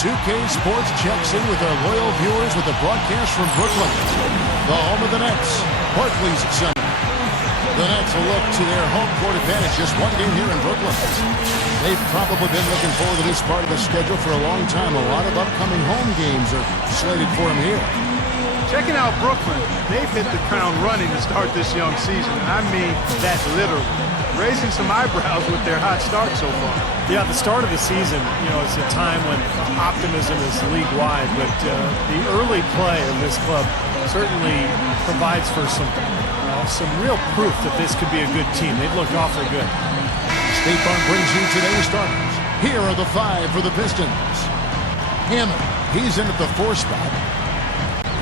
2K Sports checks in with our loyal viewers with a broadcast from Brooklyn, the home of the Nets, Barclays Center. The Nets will look to their home court advantage, just one game here in Brooklyn. They've probably been looking forward to this part of the schedule for a long time. A lot of upcoming home games are slated for them here. Checking out Brooklyn, they've hit the ground running to start this young season, and I mean that literally. Raising some eyebrows with their hot start so far. Yeah, the start of the season, it's a time when optimism is league-wide, but the early play of this club certainly provides for some real proof that this could be a good team. They've looked awfully good. State Farm brings you today's starters. Here are the 5 for the Pistons. Hammond, he's in at the 4 spot.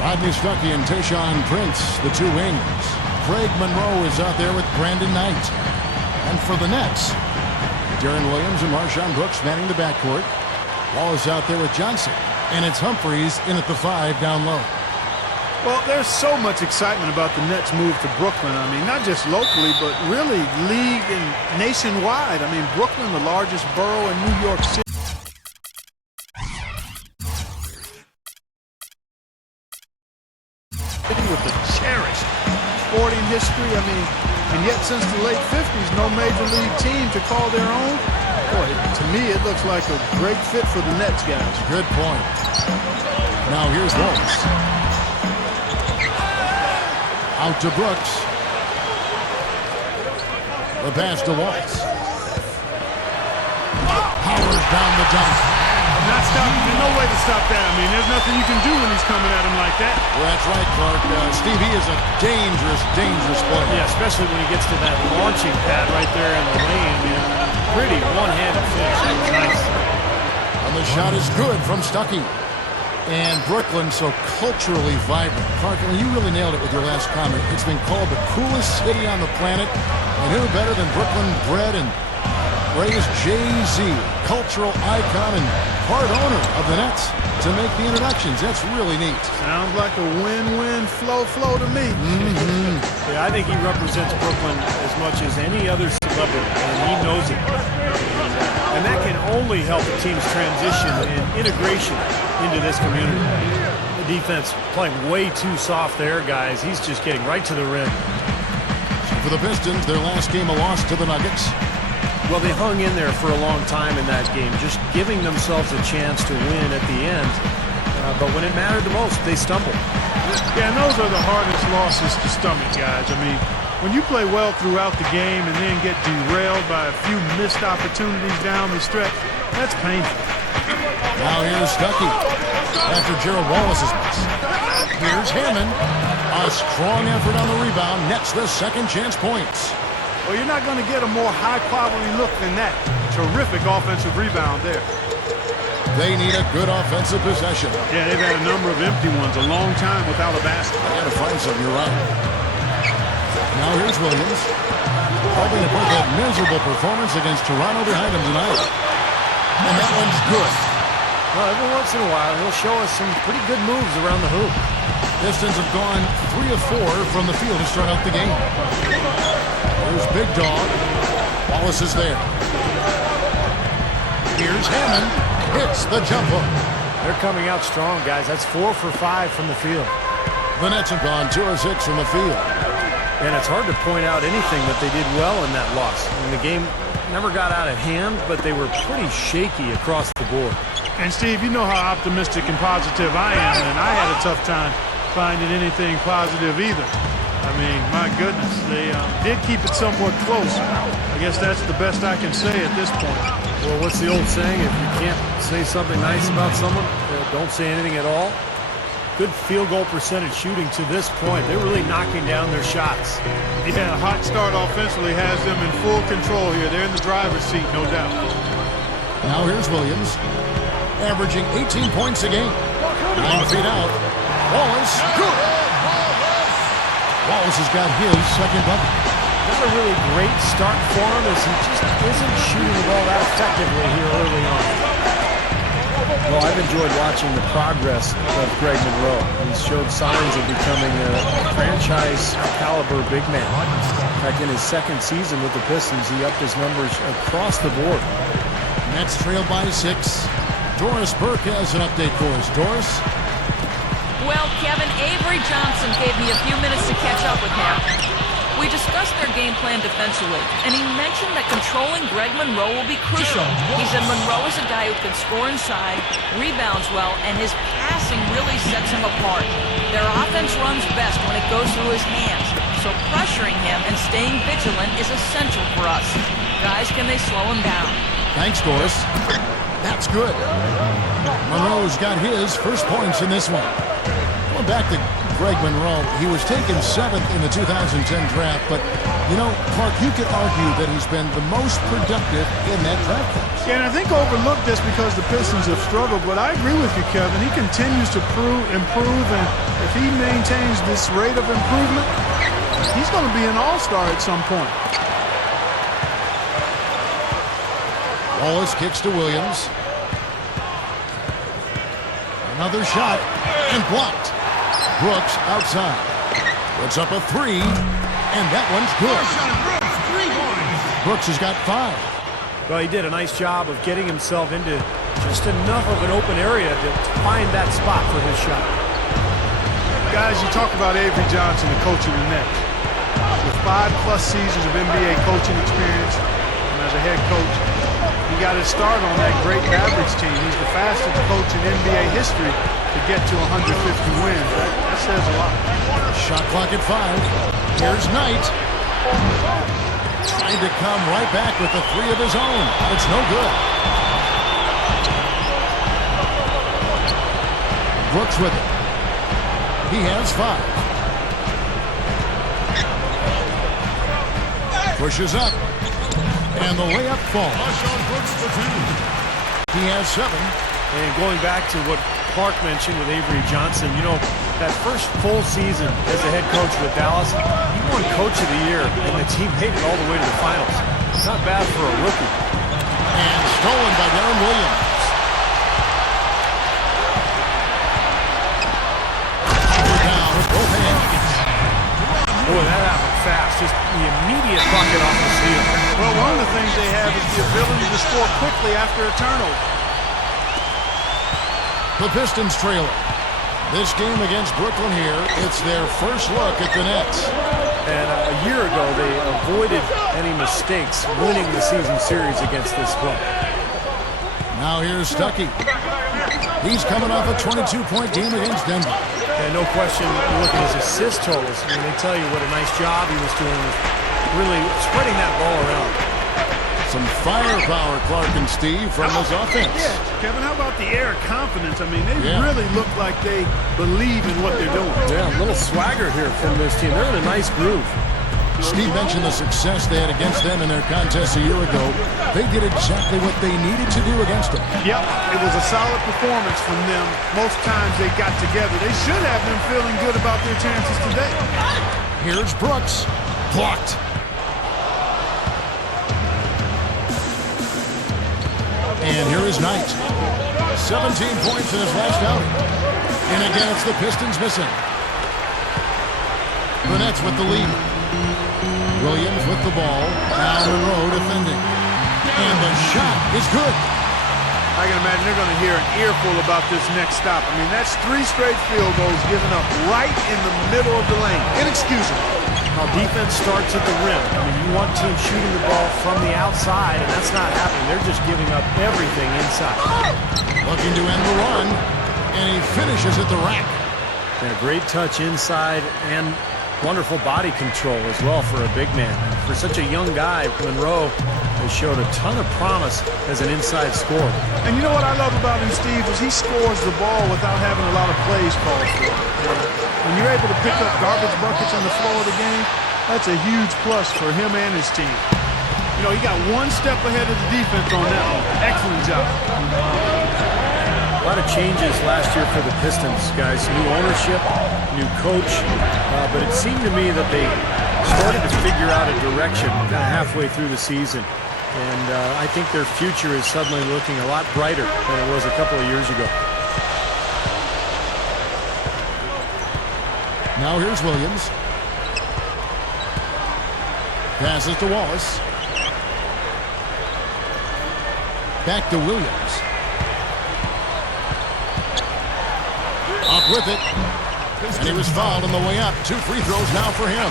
Rodney Stuckey and Tayshaun Prince, the 2 wings. Craig Monroe is out there with Brandon Knight. And for the Nets, Darren Williams and Marshawn Brooks manning the backcourt. Wall is out there with Johnson. And it's Humphreys in at the 5 down low. Well, there's so much excitement about the Nets' move to Brooklyn. I mean, not just locally, but really league and nationwide. I mean, Brooklyn, the largest borough in New York City. With the cherished sporting history. I mean, and yet since the late 50s, no major league team to call their own. Boy, to me, it looks like a great fit for the Nets, guys. Good point. Now here's Wallace. Out to Brooks. The pass to Wallace. Howard down the dunk. Not stopping. There's no way to stop that. I mean, there's nothing you can do when he's coming at him like that. Well, that's right, Clark. Steve, he is a dangerous, dangerous player. Yeah, especially when he gets to that launching pad right there in the lane. Pretty one-handed finish. That was nice. And the shot is good from Stuckey. And Brooklyn so culturally vibrant. Clark, you really nailed it with your last comment. It's been called the coolest city on the planet. And who better than Brooklyn bred and raised Jay-Z, cultural icon and part owner of the Nets, to make the introductions. That's really neat. Sounds like a win-win flow to me. Yeah, I think he represents Brooklyn as much as any other celebrity, and he knows it. And that can only help the team's transition and integration into this community. The defense playing way too soft there, guys. He's just getting right to the rim. So for the Pistons, their last game a loss to the Nuggets. Well, they hung in there for a long time in that game, just giving themselves a chance to win at the end. But when it mattered the most, they stumbled. Yeah, and those are the hardest losses to stomach, guys. I mean, when you play well throughout the game and then get derailed by a few missed opportunities down the stretch, that's painful. Now here's Stuckey after Gerald Wallace's miss. Here's Hammond. A strong effort on the rebound nets the second chance points. Well, you're not going to get a more high-quality look than that. Terrific offensive rebound there. They need a good offensive possession. Yeah, they've had a number of empty ones, a long time without a basket. I got to find something, you're right. Now here's Williams, hoping to put that miserable performance against Toronto behind him tonight. And that one's good. Well, every once in a while, he'll show us some pretty good moves around the hoop. Pistons have gone 3 of 4 from the field to start out the game. Here's Big Dog. Wallace is there. Here's Hammond. Hits the jump hook. They're coming out strong, guys. That's 4 for 5 from the field. The Nets have gone 2 of 6 from the field. And it's hard to point out anything that they did well in that loss. I mean, the game never got out of hand, but they were pretty shaky across the board. And, Steve, you know how optimistic and positive I am, and I had a tough time finding anything positive either. I mean, my goodness, they did keep it somewhat close. I guess that's the best I can say at this point. Well, what's the old saying? If you can't say something nice about someone, don't say anything at all. Good field goal percentage shooting to this point. They're really knocking down their shots. Yeah, a hot start offensively has them in full control here. They're in the driver's seat, no doubt. Now here's Williams, averaging 18 points a game. 9 feet out. Wallace, good. Wallace has got his second bucket. That's a really great start for him as he just isn't shooting the ball that effectively here early on. Well, I've enjoyed watching the progress of Greg Monroe. He's showed signs of becoming a franchise-caliber big man. In fact, in his second season with the Pistons, he upped his numbers across the board. Nets trail by 6. Doris Burke has an update for us. Doris? Well, Kevin, Avery Johnson gave me a few minutes to catch up with him. We discussed their game plan defensively, and he mentioned that controlling Greg Monroe will be crucial. He said Monroe is a guy who can score inside, rebounds well, and his passing really sets him apart. Their offense runs best when it goes through his hands, so pressuring him and staying vigilant is essential for us. Guys, can they slow him down? Thanks, Doris. That's good. Monroe's got his first points in this one. Going back to Greg Monroe, he was taken 7th in the 2010 draft, but, you know, Clark, you could argue that he's been the most productive in that draft class. Yeah, and I think overlooked this because the Pistons have struggled, but I agree with you, Kevin. He continues to improve, and if he maintains this rate of improvement, he's going to be an all-star at some point. Wallace kicks to Williams. Another shot, and blocked. Brooks outside. Puts up a 3, and that one's good. Brooks has got 5. Well, he did a nice job of getting himself into just enough of an open area to find that spot for his shot. Guys, you talk about Avery Johnson, the coach of the Nets. With 5+ seasons of NBA coaching experience, and as a head coach, he got his start on that great Mavericks team. He's the fastest coach in NBA history to get to 150 wins. That says a lot. Shot clock at 5. Here's Knight. Trying to come right back with a 3 of his own. It's no good. Brooks with it. He has 5. Pushes up. And the layup falls. He has 7. And going back to what Clark mentioned with Avery Johnson, you know, that first full season as a head coach with Dallas, he won Coach of the Year, and the team made it all the way to the finals. It's not bad for a rookie. And stolen by Darren Williams. Down with both hands. Boy, that happened fast. Just the immediate bucket off the steal. Well, one of the things they have is the ability to score quickly after a turnover. The Pistons trailer. This game against Brooklyn here, it's their first look at the Nets. And a year ago, they avoided any mistakes winning the season series against this club. Now here's Stuckey. He's coming off a 22-point game against Denver. And no question, you look at his assist totals, and they tell you what a nice job he was doing with really spreading that ball around. Some firepower, Clark and Steve, from this offense. Yeah, Kevin, how about the air of confidence? I mean, they really look like they believe in what they're doing. Yeah, a little swagger here from this team. They're in a nice groove. Steve mentioned the success they had against them in their contest a year ago. They did exactly what they needed to do against them. Yep, it was a solid performance from them. Most times they got together. They should have them feeling good about their chances today. Here's Brooks. Blocked. And here is Knight. 17 points in his last outing. And again, it's the Pistons missing. The Nets with the lead. Williams with the ball. Now Monroe defending. And the shot is good. I can imagine they're going to hear an earful about this next stop. I mean, that's 3 straight field goals given up right in the middle of the lane. Inexcusable. Now, defense starts at the rim. I mean, you want teams shooting the ball from the outside, and that's not happening. They're just giving up everything inside. Looking to end the run, and he finishes at the rack. And a great touch inside and wonderful body control as well for a big man. For such a young guy, Monroe has showed a ton of promise as an inside scorer. And you know what I love about him, Steve, is he scores the ball without having a lot of plays called for. When you're able to pick up garbage buckets on the floor of the game, that's a huge plus for him and his team. You know, he got one step ahead of the defense on that one. Excellent job. A lot of changes last year for the Pistons, guys. New ownership, new coach, but it seemed to me that they started to figure out a direction kind of halfway through the season. And I think their future is suddenly looking a lot brighter than it was a couple of years ago. Now here's Williams. Passes to Wallace. Back to Williams. with it. And he was fouled on the way up. 2 free throws now for him.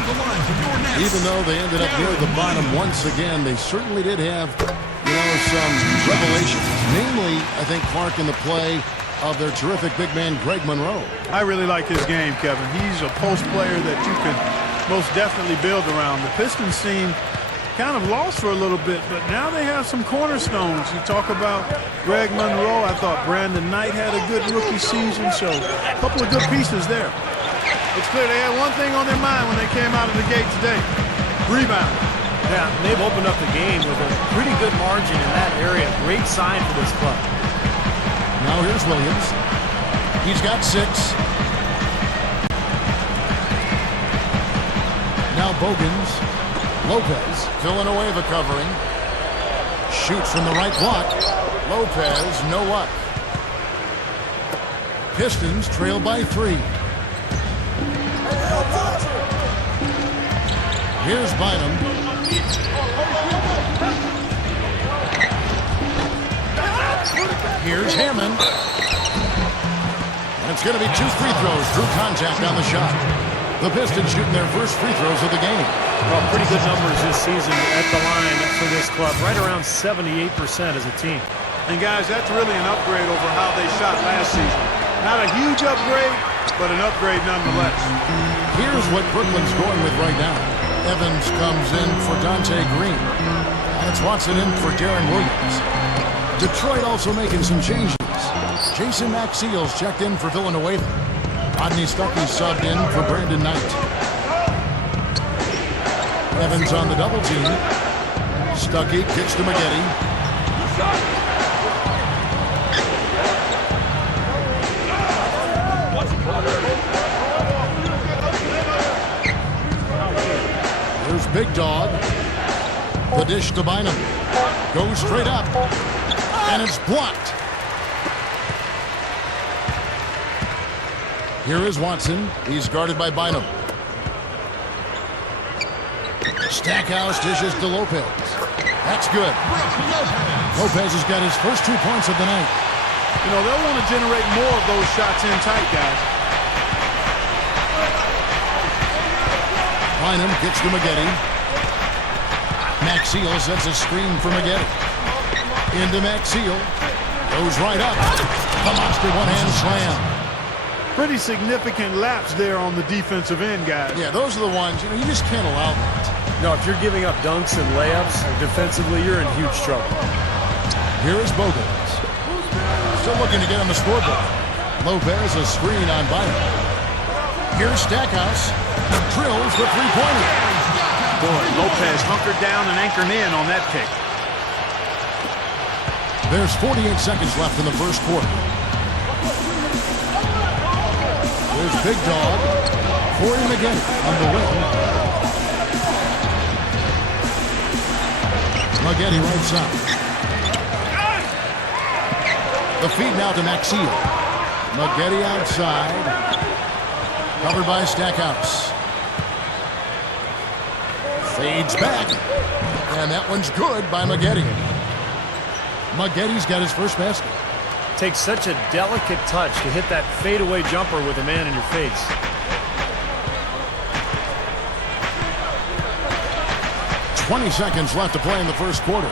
Even though they ended up near the bottom once again, they certainly did have, some revelations. Namely, I think Clark in the play of their terrific big man, Greg Monroe. I really like his game, Kevin. He's a post player that you can most definitely build around. The Pistons seem kind of lost for a little bit, but now they have some cornerstones. You talk about Greg Monroe. I thought Brandon Knight had a good rookie season, so a couple of good pieces there. It's clear they had one thing on their mind when they came out of the gate today: rebound. Yeah, they've opened up the game with a pretty good margin in that area. Great sign for this club. Now here's Williams. He's got 6. Now Bogans. Lopez, Villanueva covering. Shoots from the right block. Lopez, no luck. Pistons trail by 3. Here's Bynum. Here's Hammond. And it's going to be 2 free throws through contact on the shot. The Pistons shooting their first free throws of the game. Well, pretty good numbers this season at the line for this club. Right around 78% as a team. And guys, that's really an upgrade over how they shot last season. Not a huge upgrade, but an upgrade nonetheless. Here's what Brooklyn's going with right now. Evans comes in for Dante Green. And it's Watson in for Darren Williams. Detroit also making some changes. Jason Maxiell's checked in for Villanueva. Rodney Stuckey subbed in for Brandon Knight. Evans on the double team. Stuckey kicks to Maggette. There's Big Dog. The dish to Bynum. Goes straight up. And it's blocked. Here is Watson. He's guarded by Bynum. Stackhouse dishes to Lopez. That's good. Lopez has got his first 2 points of the night. They'll want to generate more of those shots in tight, guys. Bynum gets to Maggette. Maxiell sets a screen for Maggette. Into Maxiell. Goes right up. The monster one-hand slam. Pretty significant laps there on the defensive end, guys. Yeah, those are the ones, you just can't allow that. No, if you're giving up dunks and layups defensively, you're in huge trouble. Here is Bogans. Still looking to get on the scoreboard. Lopez, a screen on Bynum. Here's Stackhouse. Drills the three-pointer. Boy, Lopez hunkered down and anchored in on that pick. There's 48 seconds left in the first quarter. There's Big Dog. Corey Maggette on the wing. Maggette right side. The feed now to Maxiell. Maggette outside. Covered by Stackhouse. Fades back. And that one's good by Maggette. Maggette's got his first basket. Takes such a delicate touch to hit that fadeaway jumper with a man in your face. $20 seconds left to play in the first quarter.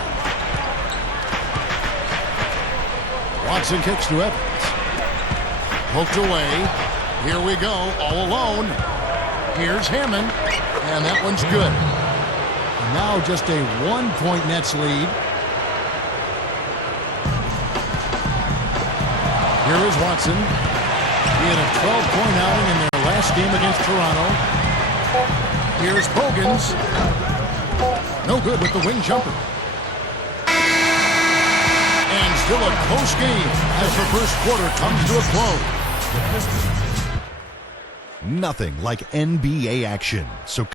Watson kicks to Evans. Poked away. Here we go, all alone. Here's Hammond, and that one's good. Now just a 1-point Nets lead. Here is Watson. He had a 12-point outing in their last game against Toronto. Here's Bogans. No good with the wing jumper. And still a close game as the first quarter comes to a close. Nothing like NBA action. So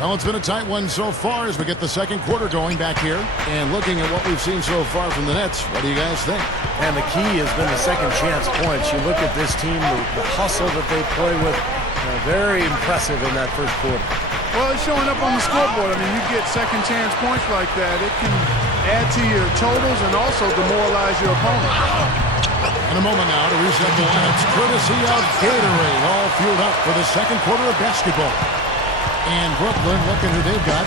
well, it's been a tight one so far as we get the second quarter going back here. And looking at what we've seen so far from the Nets, what do you guys think? And the key has been the second chance points. You look at this team, the hustle that they play with, very impressive in that first quarter. Well, it's showing up on the scoreboard. I mean, you get second chance points like that, it can add to your totals and also demoralize your opponent. In a moment now to reset the lineups, courtesy of Gatorade, all fueled up for the second quarter of basketball. And Brooklyn, looking who they've got.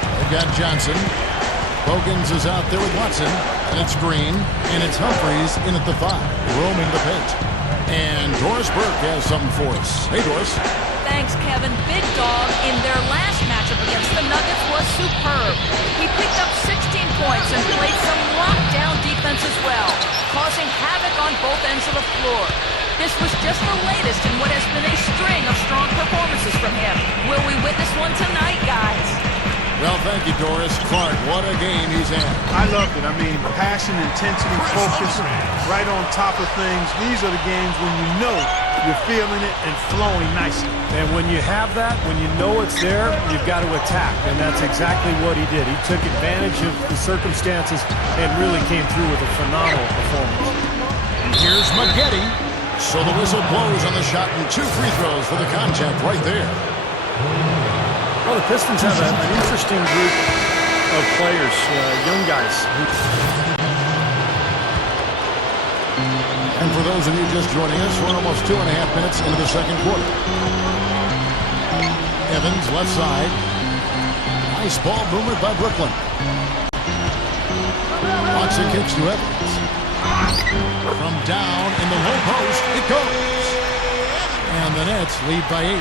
They've got Johnson. Bogans is out there with Watson. And it's Green. And it's Humphreys in at the 5, roaming the paint. And Doris Burke has something for us. Hey, Doris. Thanks, Kevin. Big Dog in their last matchup against the Nuggets was superb. He picked up 16 points and played some lockdown defense as well, causing havoc on both ends of the floor. This was just the latest in what has been a string of strong performances from him. Will we witness one tonight, guys? Well, thank you, Doris. Clark, what a game he's had. I loved it. I mean, passion, intensity, focus, right on top of things. These are the games when you know you're feeling it and flowing nicely. And when you have that, when you know it's there, you've got to attack. And that's exactly what he did. He took advantage of the circumstances and really came through with a phenomenal performance. Here's Maggette. So the whistle blows on the shot and 2 free throws for the contact right there. Well, the Pistons have an interesting group of players, young guys. And for those of you just joining us, we're almost 2.5 minutes into the second quarter. Evans, left side. Nice ball movement by Brooklyn. Watson kicks to Evans. From down in the low post, it goes. And the Nets lead by 8.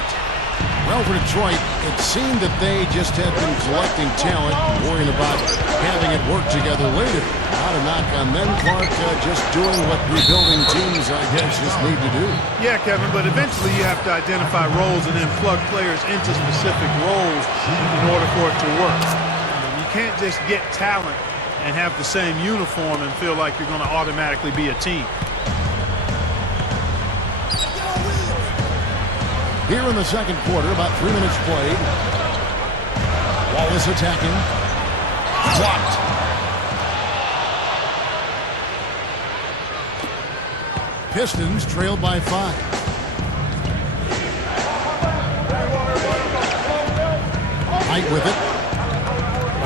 Well, for Detroit, it seemed that they just had been collecting talent, worrying about having it work together later. Not a knock on them, Clark, just doing what rebuilding teams, I guess, just need to do. Yeah, Kevin, but eventually you have to identify roles and then plug players into specific roles in order for it to work. You can't just get talent and have the same uniform and feel like you're going to automatically be a team. Here in the second quarter, about 3 minutes played. Wallace attacking. Blocked. Pistons trailed by 5. Knight with it.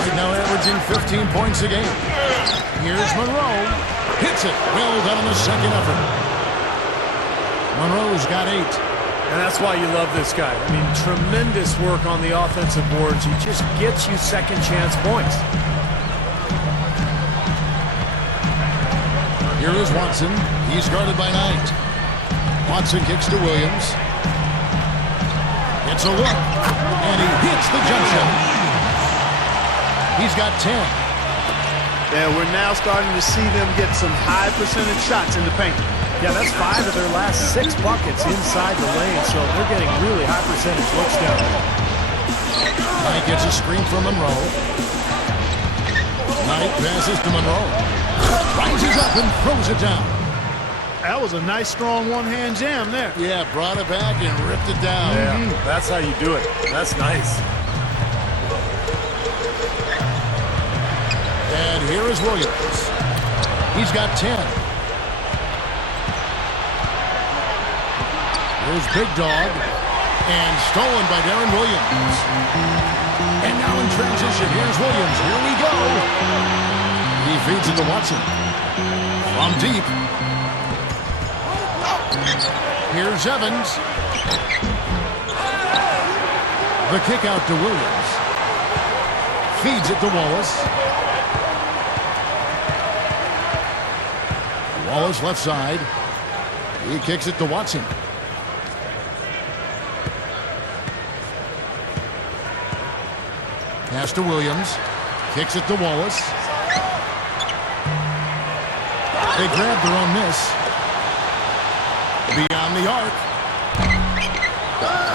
Right now averaging 15 points a game. Here's Monroe. Hits it. Well done in the second effort. Monroe's got 8. And that's why you love this guy. I mean, tremendous work on the offensive boards. He just gets you second chance points. Here is Watson. He's guarded by Knight. Watson kicks to Williams. It's a look. And he hits the jump shot. He's got 10. Yeah, we're now starting to see them get some high percentage shots in the paint. Yeah, that's 5 of their last 6 buckets inside the lane, so they're getting really high percentage looks down there. Knight gets a screen from Monroe. Knight passes to Monroe. Rises up and throws it down. That was a nice, strong one-hand jam there. Yeah, brought it back and ripped it down. Yeah, that's how you do it. That's nice. And here is Williams. He's got 10. Here's Big Dog. And stolen by Darren Williams. And now in transition, here's Williams. Here we go. He feeds it to Watson. From deep. Here's Evans. The kick out to Williams. Feeds it to Wallace. Wallace left side. He kicks it to Watson. Pass to Williams. Kicks it to Wallace. They grab their own miss. Beyond the arc.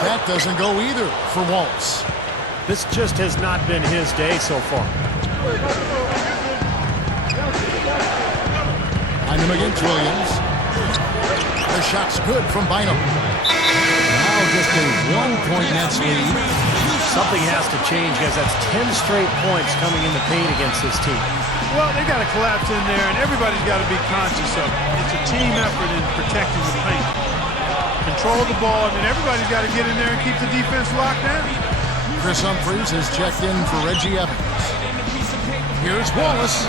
That doesn't go either for Wallace. This just has not been his day so far. Bynum against Williams. The shot's good from Bynum. Now just a 1-point Nets lead. Something has to change, guys. That's 10 straight points coming in the paint against this team. Well, they got to collapse in there, and everybody's got to be conscious of it. It's a team effort in protecting the paint. Control the ball, and then everybody's got to get in there and keep the defense locked down. Chris Humphreys has checked in for Reggie Evans. Here's Wallace.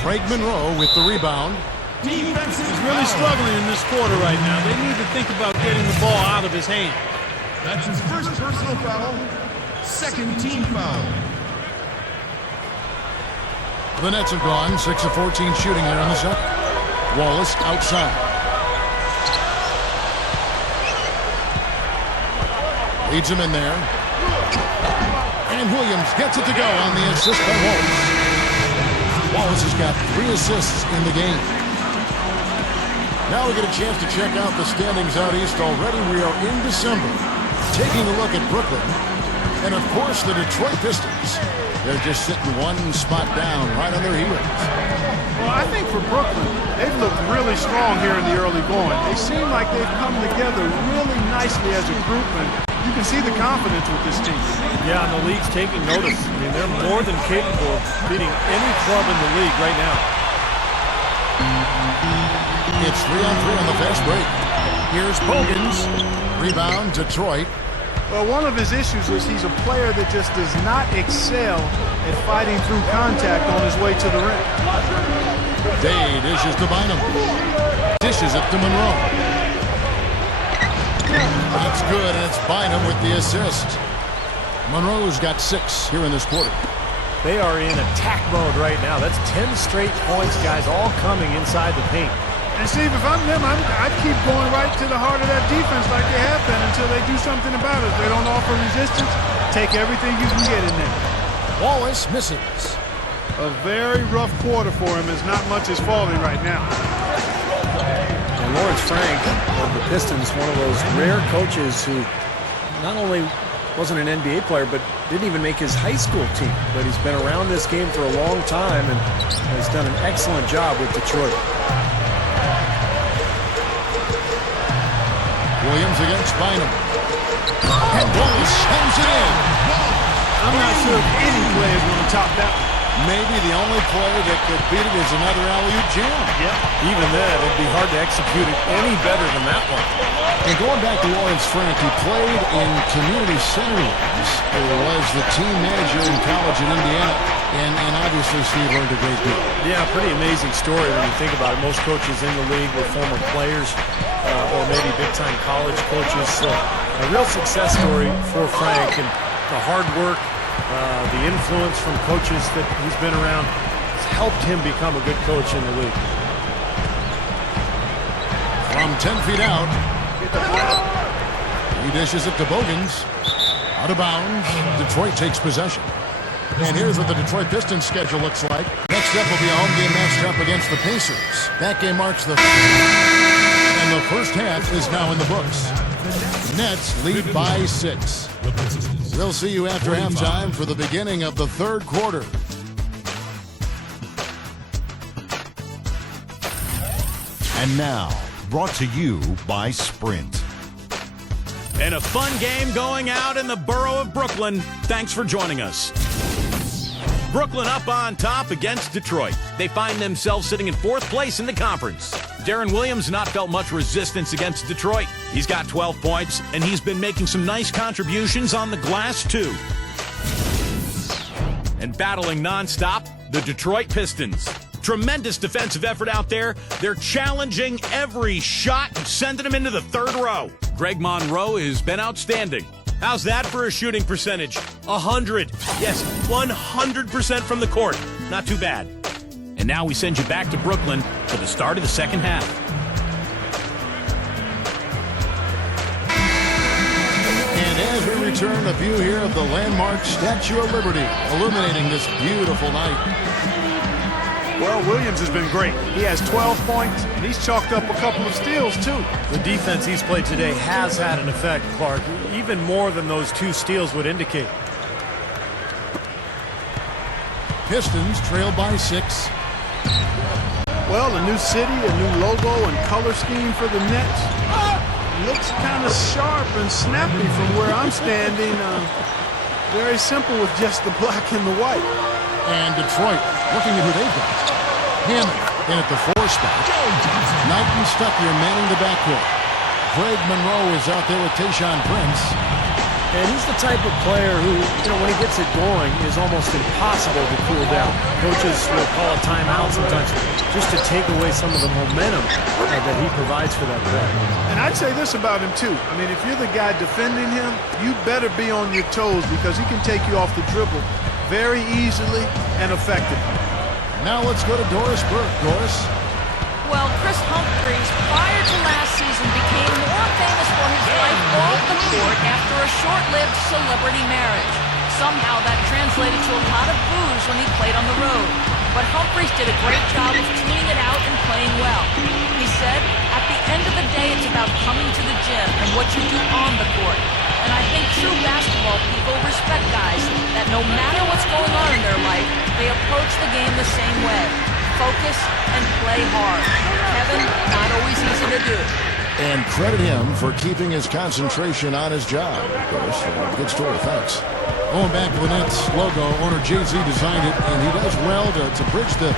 Craig Monroe with the rebound. Defense is really struggling in this quarter right now. They need to think about getting the ball out of his hand. That's his first personal foul, second team foul. The Nets have gone 6 of 14 shooting here in the second. Wallace outside. Leads him in there. And Williams gets it to go on the assist by Wallace. Wallace has got 3 assists in the game. Now we get a chance to check out the standings out east already. We are in December, taking a look at Brooklyn. And, of course, the Detroit Pistons. They're just sitting one spot down right on their heels. Well, I think for Brooklyn, they've looked really strong here in the early going. They seem like they've come together really nicely as a group, and you can see the confidence with this team. Yeah, and the league's taking notice. I mean, they're more than capable of beating any club in the league right now. It's 3-on-3 on the fast break. Here's Bogans. Rebound, Detroit. Well, one of his issues is he's a player that just does not excel at fighting through contact on his way to the rim. Day dishes to Bynum. Dishes it to Monroe. That's good, and it's Bynum with the assist. Monroe's got 6 here in this quarter. They are in attack mode right now. That's 10 straight points, guys, all coming inside the paint. And Steve, if I'm them, I'd keep going right to the heart of that defense like they have been until they do something about it. If they don't offer resistance, take everything you can get in there. Wallace misses. A very rough quarter for him as not much is falling right now. And Lawrence Frank of the Pistons, one of those rare coaches who not only wasn't an NBA player, but didn't even make his high school team. But he's been around this game for a long time and has done an excellent job with Detroit. Williams against Bynum. And Wallace slams it in. I'm not sure if any player is going to top that one. Maybe the only player that could beat it is another alley-oop jam. Yeah, even then, it'd be hard to execute it any better than that one. And going back to Lawrence Frank, he played in community center leagues. He was the team manager in college in Indiana. And obviously, Steve learned a great deal. Yeah, pretty amazing story when you think about it. Most coaches in the league were former players or maybe big-time college coaches. So a real success story for Frank, and the hard work, the influence from coaches that he's been around has helped him become a good coach in the league. From 10 feet out, he dishes it to Bogans. Out of bounds, Detroit takes possession. And here's what the Detroit Pistons schedule looks like. Next up will be a home game matched up against the Pacers. That game marks the... And the first half is now in the books. Nets lead by 6. We'll see you after halftime for the beginning of the third quarter. And now, brought to you by Sprint. And a fun game going out in the borough of Brooklyn. Thanks for joining us. Brooklyn up on top against Detroit. They find themselves sitting in 4th place in the conference. Darren Williams not felt much resistance against Detroit. He's got 12 points, and he's been making some nice contributions on the glass, too. And battling nonstop, the Detroit Pistons. Tremendous defensive effort out there. They're challenging every shot and sending them into the 3rd row. Greg Monroe has been outstanding. How's that for a shooting percentage? 100. Yes, 100% from the court. Not too bad. And now we send you back to Brooklyn for the start of the second half. And as we return, a view here of the landmark Statue of Liberty, illuminating this beautiful night. Well, Williams has been great. He has 12 points, and he's chalked up a couple of steals, too. The defense he's played today has had an effect, Clark, even more than those 2 steals would indicate. Pistons trail by 6. Well, a new city, a new logo, and color scheme for the Nets. Looks kind of sharp and snappy from where I'm standing. Very simple with just the black and the white. And Detroit, looking at who they've got. Hammond in at the 4 spot. Knight and Stuckey are manning the backcourt. Craig Monroe is out there with Tayshaun Prince. And he's the type of player who, when he gets it going, is almost impossible to cool down. Coaches will call a timeout sometimes just to take away some of the momentum that he provides for that play. And I'd say this about him, too. I mean, if you're the guy defending him, you better be on your toes because he can take you off the dribble very easily and effectively. Now let's go to Doris Burke. Doris? Well, Chris Humphries, prior to last season, became more famous for his life off the court after a short-lived celebrity marriage. Somehow that translated to a lot of booze when he played on the road. But Humphries did a great job of tuning it out and playing well. He said, at the end of the day, it's about coming to the gym and what you do on the court. And I think true basketball people respect guys that no matter what's going on in their life, they approach the game the same way. Focus and play hard. Kevin, not always easy to do. And credit him for keeping his concentration on his job. Doris, good story, thanks. Going back to the Nets logo, owner Jay-Z designed it, and he does well to bridge the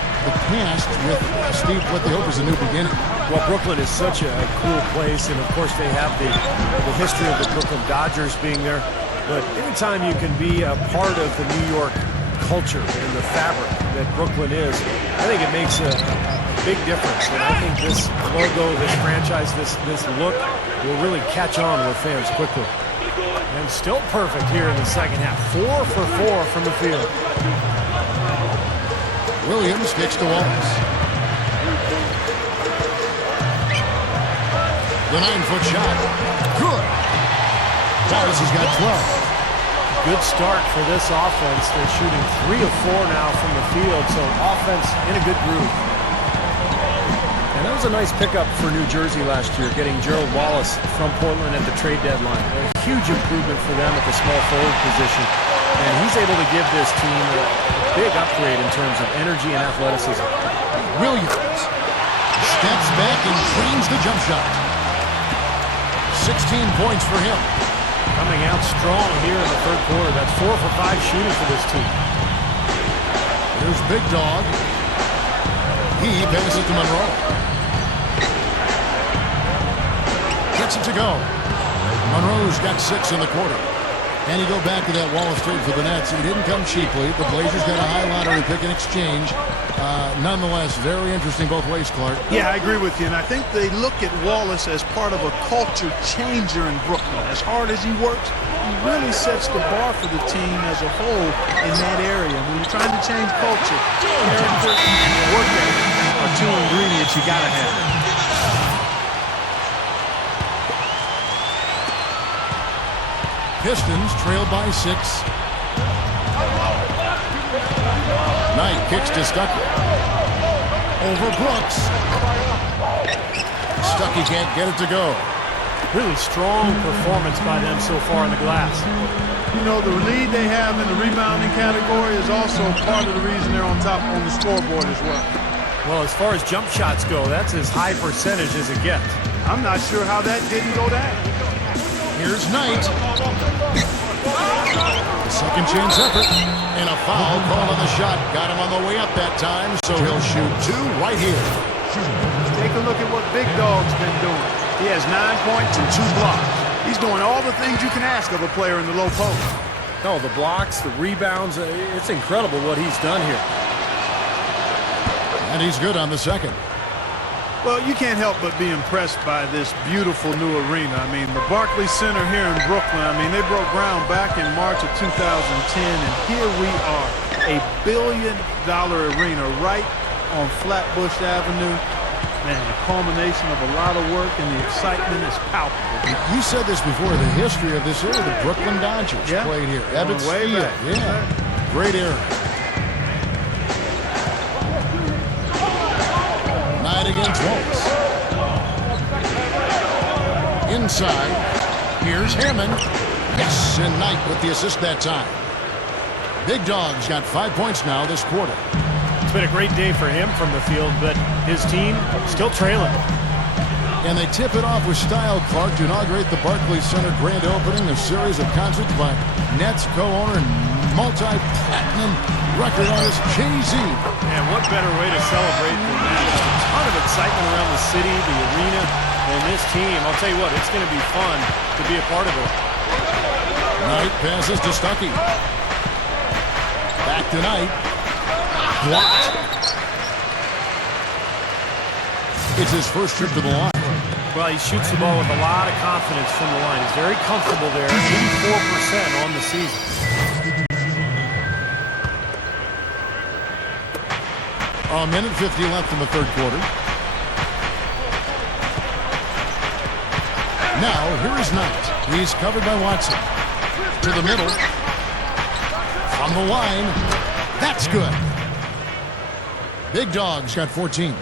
past with, Steve, what they hope is a new beginning. Well, Brooklyn is such a cool place, and of course they have the history of the Brooklyn Dodgers being there. But anytime you can be a part of the New York culture and the fabric that Brooklyn is, I think it makes a big difference. And I think this logo, this franchise, this look will really catch on with fans quickly. And still perfect here in the second half. 4 for 4 from the field. Williams kicks to Wallace. The 9-foot shot. Good. Wallace has got 12. Good start for this offense. They're shooting 3 of 4 now from the field, so offense in a good groove. And that was a nice pickup for New Jersey last year, getting Gerald Wallace from Portland at the trade deadline. A huge improvement for them at the small forward position. And he's able to give this team a big upgrade in terms of energy and athleticism. Williams steps back and cleans the jump shot. 16 points for him. Coming out strong here in the third quarter. That's 4 for 5 shooting for this team. Here's Big Dog. He passes it to Monroe. Gets it to go. Monroe's got 6 in the quarter. And you go back to that Wallace trade for the Nets. He didn't come cheaply. The Blazers got a high lottery pick in exchange. Nonetheless, very interesting both ways, Clark. Yeah, I agree with you. And I think they look at Wallace as part of a culture changer in Brooklyn. As hard as he works, he really sets the bar for the team as a whole in that area. When you're trying to change culture, character and work ethic are 2 ingredients you got to have. Pistons trailed by 6. Knight kicks to Stuckey. Over Brooks. Stuckey can't get it to go. Really strong performance by them so far in the glass. You know, the lead they have in the rebounding category is also part of the reason they're on top on the scoreboard as well. Well, as far as jump shots go, that's as high percentage as it gets. I'm not sure how that didn't go down. Here's Knight. Second chance effort. And a foul call on the shot. Got him on the way up that time, so he'll shoot 2 right here. Take a look at what Big Dog's been doing. He has 9 points and 2 blocks. He's doing all the things you can ask of a player in the low post. No, the blocks, the rebounds, it's incredible what he's done here. And he's good on the second. Well, you can't help but be impressed by this beautiful new arena. I mean, the Barclays Center here in Brooklyn, I mean, they broke ground back in March of 2010, and here we are, $1 billion arena right on Flatbush Avenue. Man, a culmination of a lot of work, and the excitement is palpable. You said this before, the history of this area, the Brooklyn Dodgers played here. Ebbets way Field, back. yeah, great area. Knight against Wallace. Inside, here's Hammond. Yes, and Knight with the assist that time. Big Dog's got 5 points now this quarter. It's been a great day for him from the field, but his team still trailing. And they tip it off with style, Clark, to inaugurate the Barclays Center grand opening, a series of concerts by Nets co-owner and multi-platinum record artist Jay-Z. And what better way to celebrate than that? Just a ton of excitement around the city, the arena, and this team. I'll tell you what, it's going to be fun to be a part of it. Knight passes to Stuckey. Back to Knight. Blocked. It's his first trip to the line. Well, he shoots the ball with a lot of confidence from the line. He's very comfortable there. 84% on the season. A minute 50 left in the third quarter. Now, here is Knight. He's covered by Watson. To the middle. From the line. That's good. Big Dog's got 14.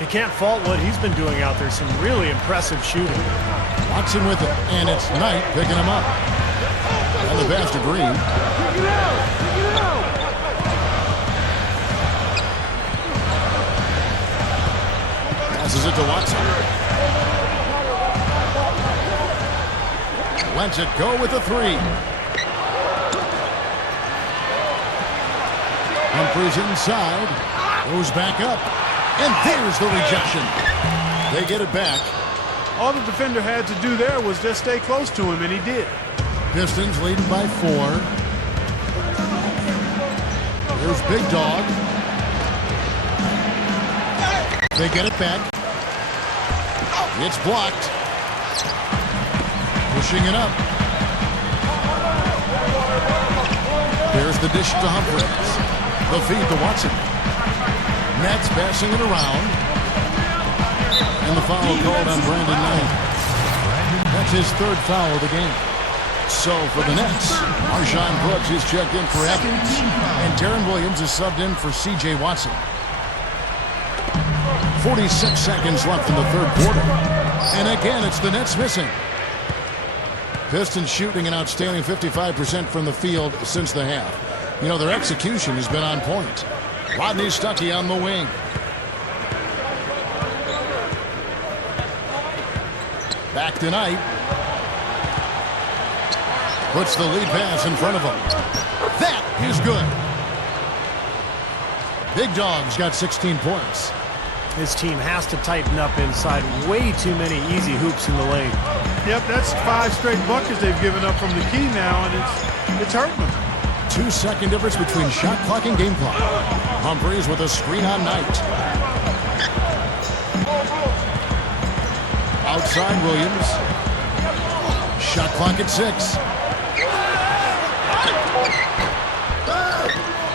You can't fault what he's been doing out there. Some really impressive shooting. Watson with it, and it's Knight picking him up. And the pass to Green. Passes it to Watson. Lets it go with the three. Humphries inside. Goes back up. And there's the rejection. They get it back. All the defender had to do there was just stay close to him, and he did. Pistons leading by 4. Here's Big Dog. They get it back. It's blocked. Pushing it up. There's the dish to Humphries. The feed to Watson. Nets passing it around. And the foul called on Brandon Knight. That's his third foul of the game. So for the Nets, Marshawn Brooks is checked in for Evans. And Darren Williams is subbed in for C.J. Watson. 46 seconds left in the third quarter. And again, it's the Nets missing. Pistons shooting an outstanding 55% from the field since the half. You know, their execution has been on point. Rodney Stuckey on the wing. Back to Knight. Puts the lead pass in front of him. That is good. Big Dog's got 16 points. His team has to tighten up inside. Way too many easy hoops in the lane. Yep, that's 5 straight buckets they've given up from the key now, and it's hurting them. 2-second difference between shot clock and game clock. Humphries with a screen on Knight. Outside Williams. Shot clock at 6.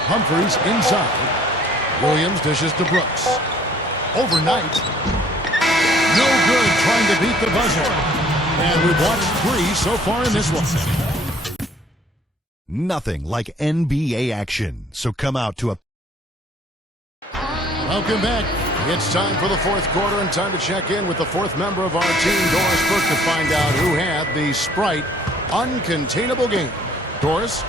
Humphries inside. Williams dishes to Brooks. Overnight. No good trying to beat the buzzer. And we've watched 3 so far in this one. Nothing like NBA action. So come out to a... Welcome back. It's time for the fourth quarter and time to check in with the fourth member of our team, Doris Burke, to find out who had the Sprite uncontainable game. Doris?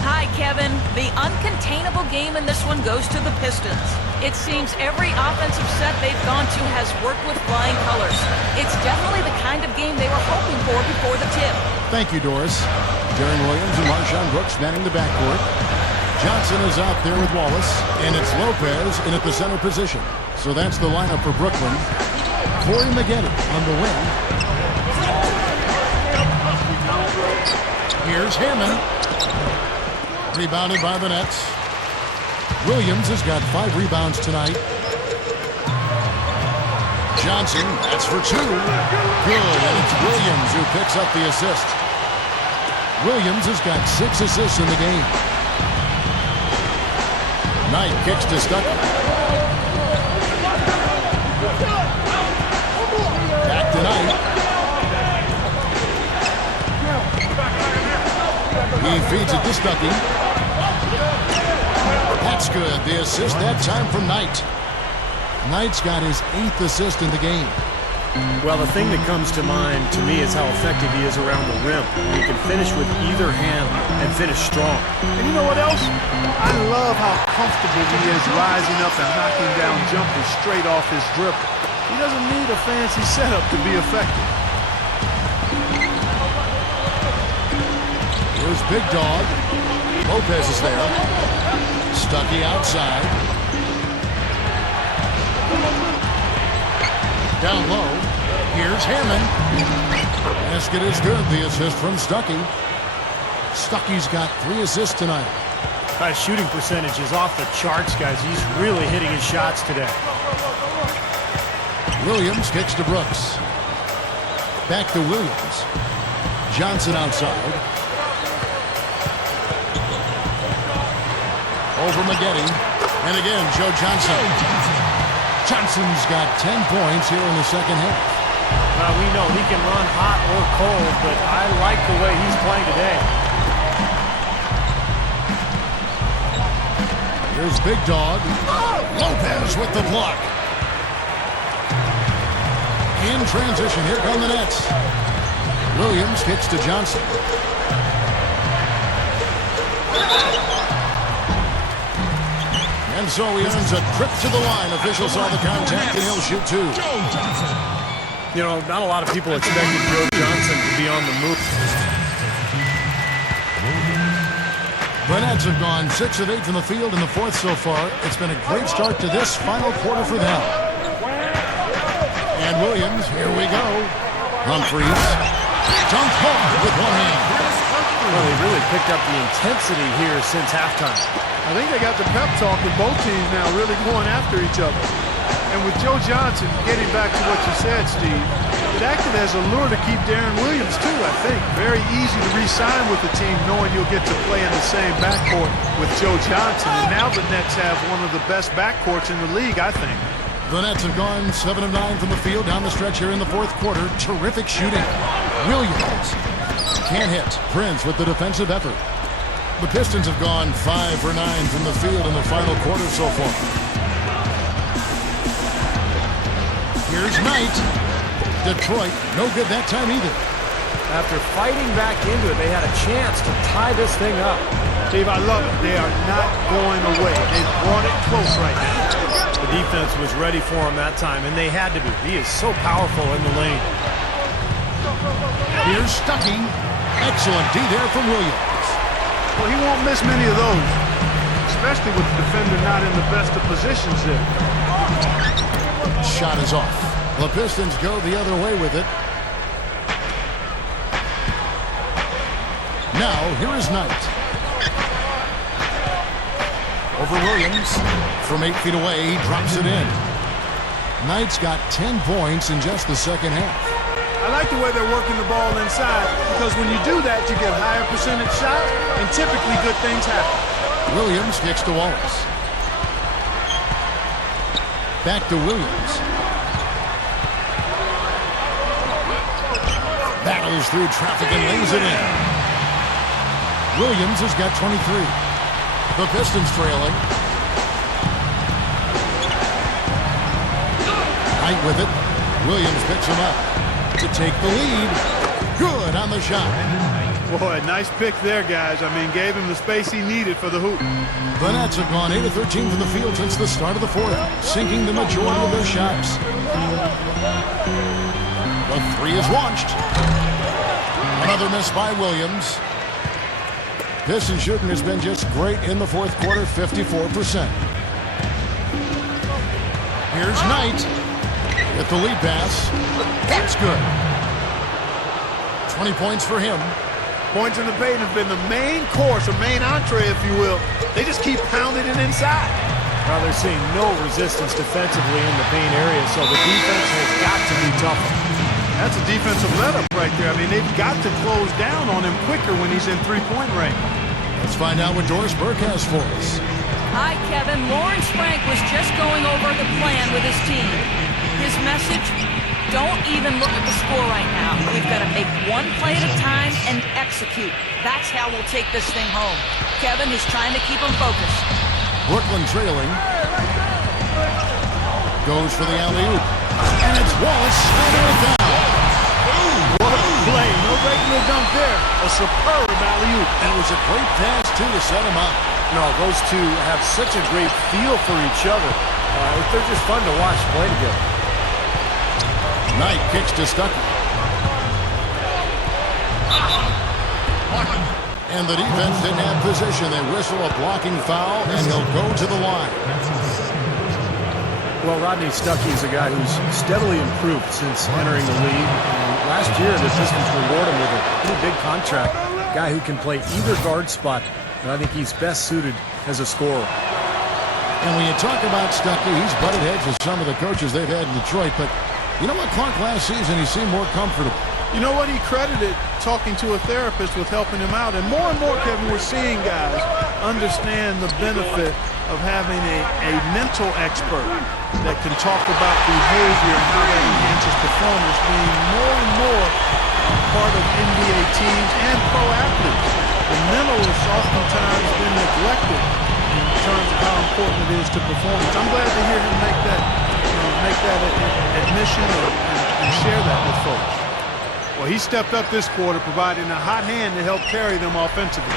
Hi, Kevin. The uncontainable game in this one goes to the Pistons. It seems every offensive set they've gone to has worked with flying colors. It's definitely the kind of game they were hoping for before the tip. Thank you, Doris. Darren Williams and Marshawn Brooks manning the backcourt. Johnson is out there with Wallace, and it's Lopez in at the center position. So that's the lineup for Brooklyn. Corey Maggette on the wing. Here's Hammond. Rebounded by the Nets. Williams has got 5 rebounds tonight. Johnson, that's for 2. Good, and it's Williams who picks up the assist. Williams has got 6 assists in the game. Knight kicks to Stuckey. Back to Knight. He feeds it to Stuckey. That's good. The assist that time from Knight. Knight's got his 8th assist in the game. Well, the thing that comes to mind to me is how effective he is around the rim. He can finish with either hand and finish strong. And you know what else? I love how comfortable he is rising up and knocking down jumpers straight off his dribble. He doesn't need a fancy setup to be effective. Here's Big Dog. Lopez is there. Stuckey outside. Down low. Here's Hammond. Basket is good. The assist from Stuckey. Stuckey's got 3 assists tonight. Shooting percentage is off the charts, guys. He's really hitting his shots today. Williams kicks to Brooks. Back to Williams. Johnson outside. Over Maggette. And again, Joe Johnson. Johnson's got 10 points here in the second half. Well, we know he can run hot or cold, but I like the way he's playing today. Here's Big Dog. Lopez with the block. In transition, here come the Nets. Williams kicks to Johnson. And so he earns a trip to the line. Officials saw the contact, and he'll shoot 2. You know, not a lot of people expected Joe Johnson to be on the move. The Nets have gone 6 of 8 from the field in the fourth so far. It's been a great start to this final quarter for them. And Williams, here we go. Humphries, dunked hard with one hand. Well, they really picked up the intensity here since halftime. I think they got the pep talk in both teams now, really going after each other. And with Joe Johnson, getting back to what you said, Steve, it acted as a lure to keep Darren Williams, too, I think. Very easy to re-sign with the team, knowing you'll get to play in the same backcourt with Joe Johnson. And now the Nets have one of the best backcourts in the league, I think. The Nets have gone 7 of 9 from the field down the stretch here in the fourth quarter. Terrific shooting. Williams can't hit. Prince with the defensive effort. The Pistons have gone 5 for 9 from the field in the final quarter so far. Here's Knight. Detroit, no good that time either. After fighting back into it, they had a chance to tie this thing up. Steve, I love it. They are not going away. They've brought it close right now. The defense was ready for him that time, and they had to be. He is so powerful in the lane. Here's Stuckey. Excellent D there from Williams. Well, he won't miss many of those, especially with the defender not in the best of positions there. Shot is off. The Pistons go the other way with it. Now, here is Knight. Over Williams. From 8 feet away, he drops it in. Knight's got 10 points in just the second half. I like the way they're working the ball inside, because when you do that, you get higher percentage shots, and typically good things happen. Williams kicks to Wallace. Back to Williams. Battles through traffic and lays it in. Williams has got 23. The Pistons trailing. Knight with it. Williams picks him up to take the lead. Good on the shot. Boy, nice pick there, guys. I mean, gave him the space he needed for the hoop. The Nets have gone 8 of 13 from the field since the start of the fourth, sinking the majority of their shots. The 3 is launched. Another miss by Williams. Piston shooting has been just great in the fourth quarter, 54%. Here's Knight with the lead pass. That's good. 20 points for him. Points in the paint have been the main course, or main entree, if you will. They just keep pounding it inside. Well, they're seeing no resistance defensively in the paint area, so the defense has got to be tougher. That's a defensive let-up right there. I mean, they've got to close down on him quicker when he's in three-point range. Let's find out what Doris Burke has for us. Hi, Kevin. Lawrence Frank was just going over the plan with his team. His message, don't even look at the score right now. We've got to make one play at a time and execute. That's how we'll take this thing home. Kevin is trying to keep him focused. Brooklyn trailing. Goes for the alley-oop. And it's Wallace slamming it down. What a play. No regular dunk there. A superb alley-oop. And it was a great pass, too, to set him up. No, those two have such a great feel for each other. They're just fun to watch play together. Knight kicks to Stuckey. And the defense didn't have position. They whistle a blocking foul, and he'll go to the line. Well, Rodney Stuckey is a guy who's steadily improved since entering the league. And last year, the Pistons rewarded him with a pretty big contract. Guy who can play either guard spot, and I think he's best suited as a scorer. And when you talk about Stuckey, he's butted heads with some of the coaches they've had in Detroit, but you know what, Clark, last season he seemed more comfortable. You know what? He credited talking to a therapist with helping him out. And more, Kevin, we're seeing guys understand the benefit of having a mental expert that can talk about behavior and how that enhances performance, being more and more part of NBA teams and pro athletes. The mental has oftentimes been neglected in terms of how important it is to performance. I'm glad to hear him make that admission and share that with folks. Well, he stepped up this quarter, providing a hot hand to help carry them offensively.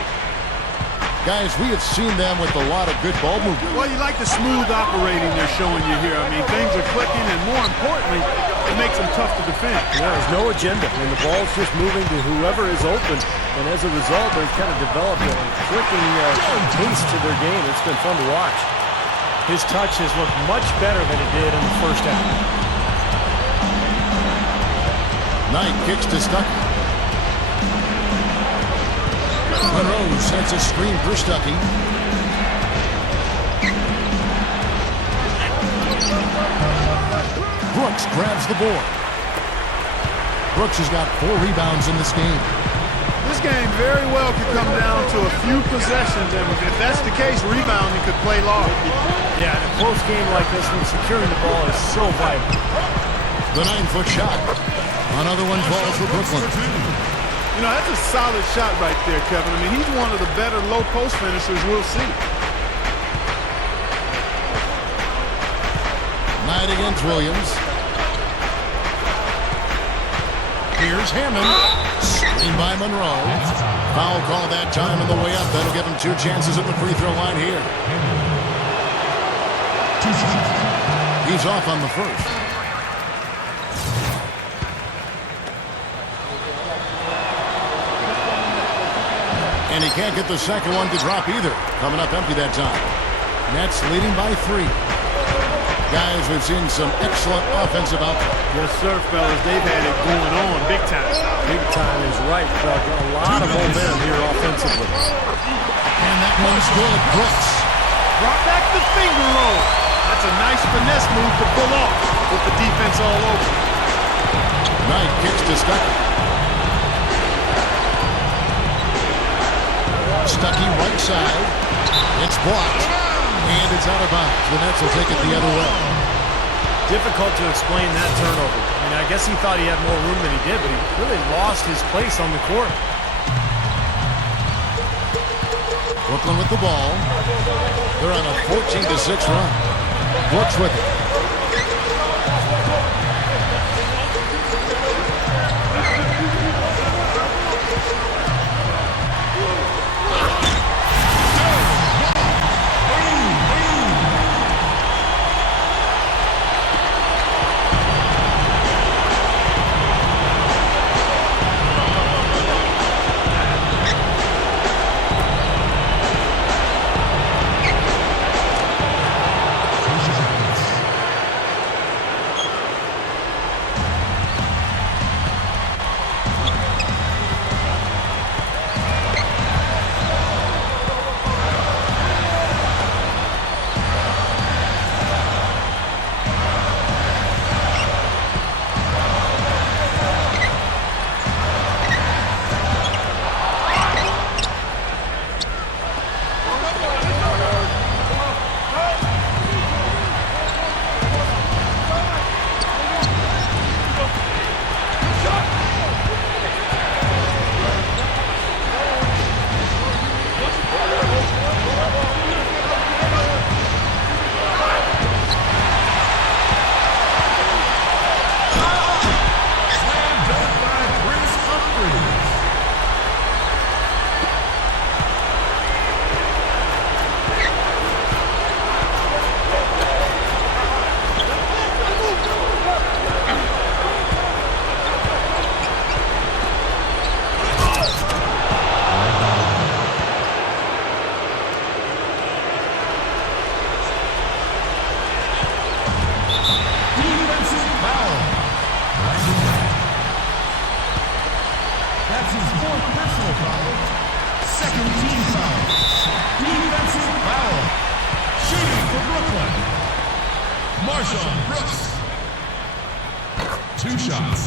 Guys, we have seen them with a lot of good ball movement. Well, you like the smooth operating they're showing you here. I mean, things are clicking, and more importantly, it makes them tough to defend. Yeah, there's no agenda, and the ball's just moving to whoever is open. And as a result, they've kind of developed a clicking pace to their game. It's been fun to watch. His touch has looked much better than it did in the first half. Knight kicks to Stuckey. Monroe sets a screen for Stuckey. Brooks grabs the board. Brooks has got 4 rebounds in this game. This game very well could come down to a few possessions, and if that's the case, rebounding could play large. Yeah, in a close game like this one, securing the ball is so vital. The 9-foot shot. Another one falls for Brooklyn. You know, that's a solid shot right there, Kevin. I mean, he's one of the better low-post finishers we'll see. Knight against Williams. Here's Hammond. Screen by Monroe. Foul call that time on the way up. That'll give him 2 chances at the free throw line here. He's off on the first. And he can't get the second one to drop either. Coming up empty that time. Nets leading by 3. Guys, we've seen some excellent offensive output. Yes, sir, fellas. They've had it going on big time. Big time is right, Doug. A lot of momentum here offensively. And that one's good. Brooks. Drop back the finger roll. That's a nice finesse move to pull off with the defense all over. Knight kicks to Stuckey. Stuckey right side. It's blocked. And it's out of bounds. The Nets will take it the other way. Difficult to explain that turnover. I mean, I guess he thought he had more room than he did, but he really lost his place on the court. Brooklyn with the ball. They're on a 14-6 run. Brooks with it. That's his 4th personal personal foul. Second team foul. Defensive foul. Shooting for Brooklyn. Marshawn Brooks. 2 shots.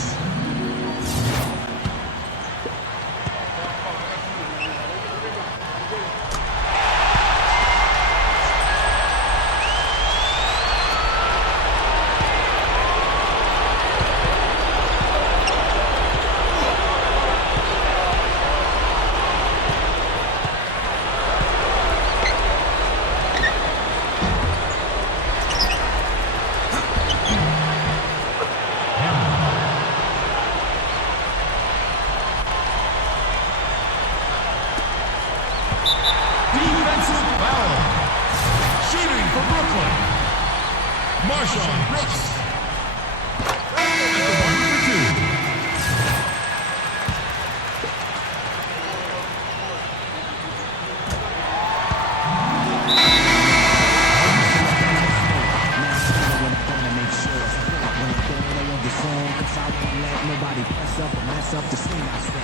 Marshawn Brooks at the 1 for 2. Nobody press up and mess up the scene. I said,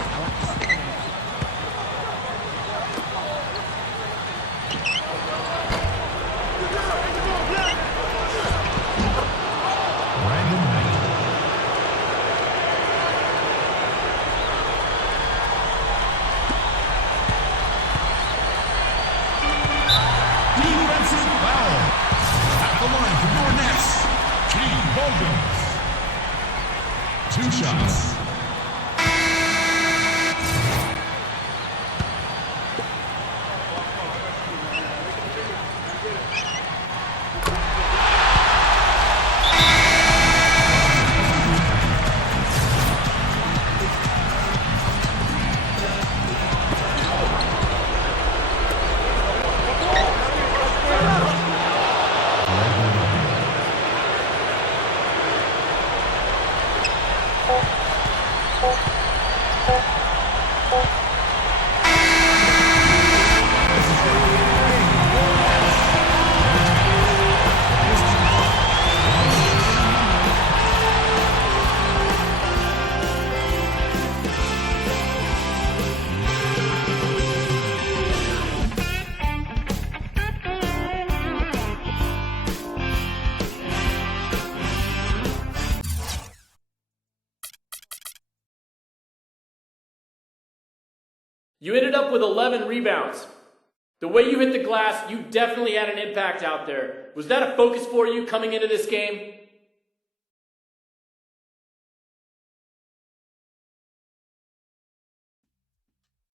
The line for your nets. Team Bogans. 2 shots. You ended up with 11 rebounds. The way you hit the glass, you definitely had an impact out there. Was that a focus for you coming into this game?